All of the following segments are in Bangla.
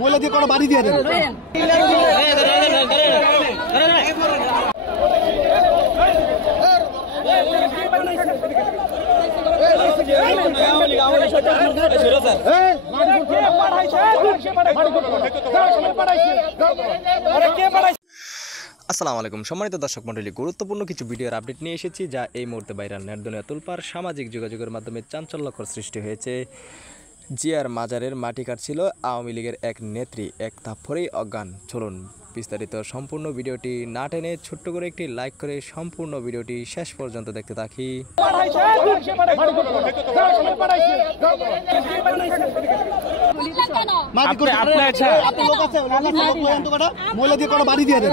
মহিলা দিয়ে কোনো বাড়ি দিয়ে দেন। আসসালামু আলাইকুম সম্মানিত দর্শক মণ্ডলী, গুরুত্বপূর্ণ কিছু ভিডিওর আপডেট নিয়ে এসেছি যা এই মুহূর্তে ভাইরাল নেট দুনিয়া তুলপার সামাজিক যোগাযোগের মাধ্যমে চাঞ্চল্যকর সৃষ্টি হয়েছে। জিয়ার মাজারের মাটি কাটছিল আওয়ামী লীগের এক নেত্রী, এক থাপ্পড়েই অজ্ঞান। চলুন বিস্তারিত সম্পূর্ণ ভিডিওটি না টেনে ছোট্ট করে একটি লাইক করে সম্পূর্ণ ভিডিওটি শেষ পর্যন্ত দেখতে থাকি। মহিলা দিয়ে কোনো বাড়ি দিয়ে দেন।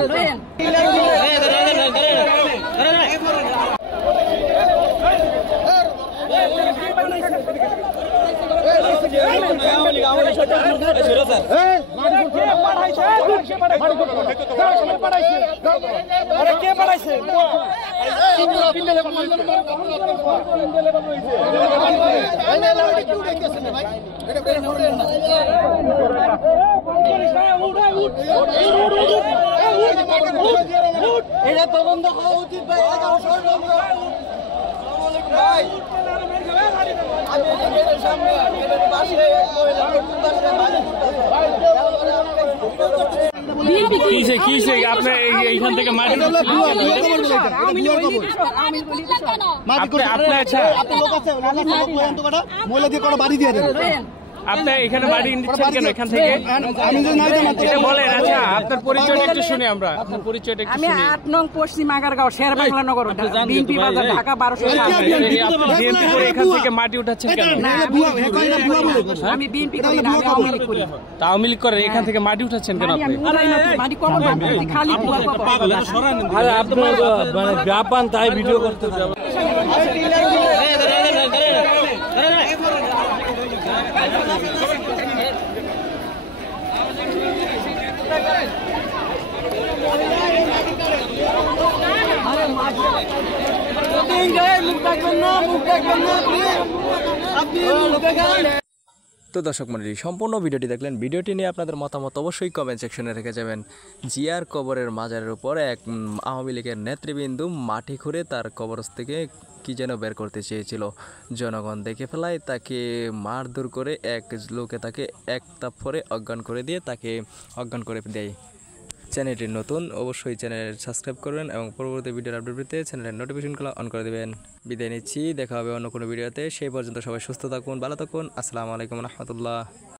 এটা তদন্ত হওয়া উচিত ভাই। এইখান থেকে মাটি মহিলা দিয়ে কোনো বাড়ি দিয়ে দেন। আপনি এখানে বাড়ি নিচ্ছেন কেন? এখান থেকে বলেন। আচ্ছা, আপনার পরিচয়টা একটু শুনি আমরা। আপনার পরিচয়টা একটু শুনি। আমি ৮ নং পশ্চিম আগারগাঁও শের বাংলা নগর বিএনপি বাজার ঢাকা 1207। বিএনপি করে এখান থেকে মাটি উঠাচ্ছেন কেন? আমি বিএনপি করি না, আমি আওয়ামী লীগ করি। আওয়ামী লীগ করে এখান থেকে মাটি উঠাচ্ছেন কেন আপনি? মাটি কখন পাবেন? খালি আরে আপনি মানে ব্যাপান তাই ভিডিও করতে থাকেন। তো দর্শক মণ্ডলী, সম্পূর্ণ ভিডিওটি দেখলেন। ভিডিওটি নিয়ে আপনাদের মতামত অবশ্যই কমেন্ট সেকশনে রেখে যাবেন। জিয়ার কবরের মাজারের উপর এক আওয়ামী লীগের নেতৃবৃন্দ মাটি খুঁড়ে তার কবর থেকে কি যেন বের করতে চেয়েছিল। জনগণ দেখে ফেলায় তাকে মারধর করে এক লোকে তাকে এক থাপ্পড়ে অজ্ঞান করে দিয়ে তাকে অজ্ঞান করে দেয়। চ্যানেলটি নতুন, অবশ্যই চ্যানেল সাবস্ক্রাইব করবেন এবং পরবর্তী ভিডিওর আপডেট পেতে চ্যানেলের নোটিফিকেশনগুলো অন করে দেবেন। বিদায় নিচ্ছি, দেখা হবে অন্য কোনো ভিডিওতে। সেই পর্যন্ত সবাই সুস্থ থাকুন, ভালো থাকুন। আসসালামু আলাইকুম রহমতুল্লাহ।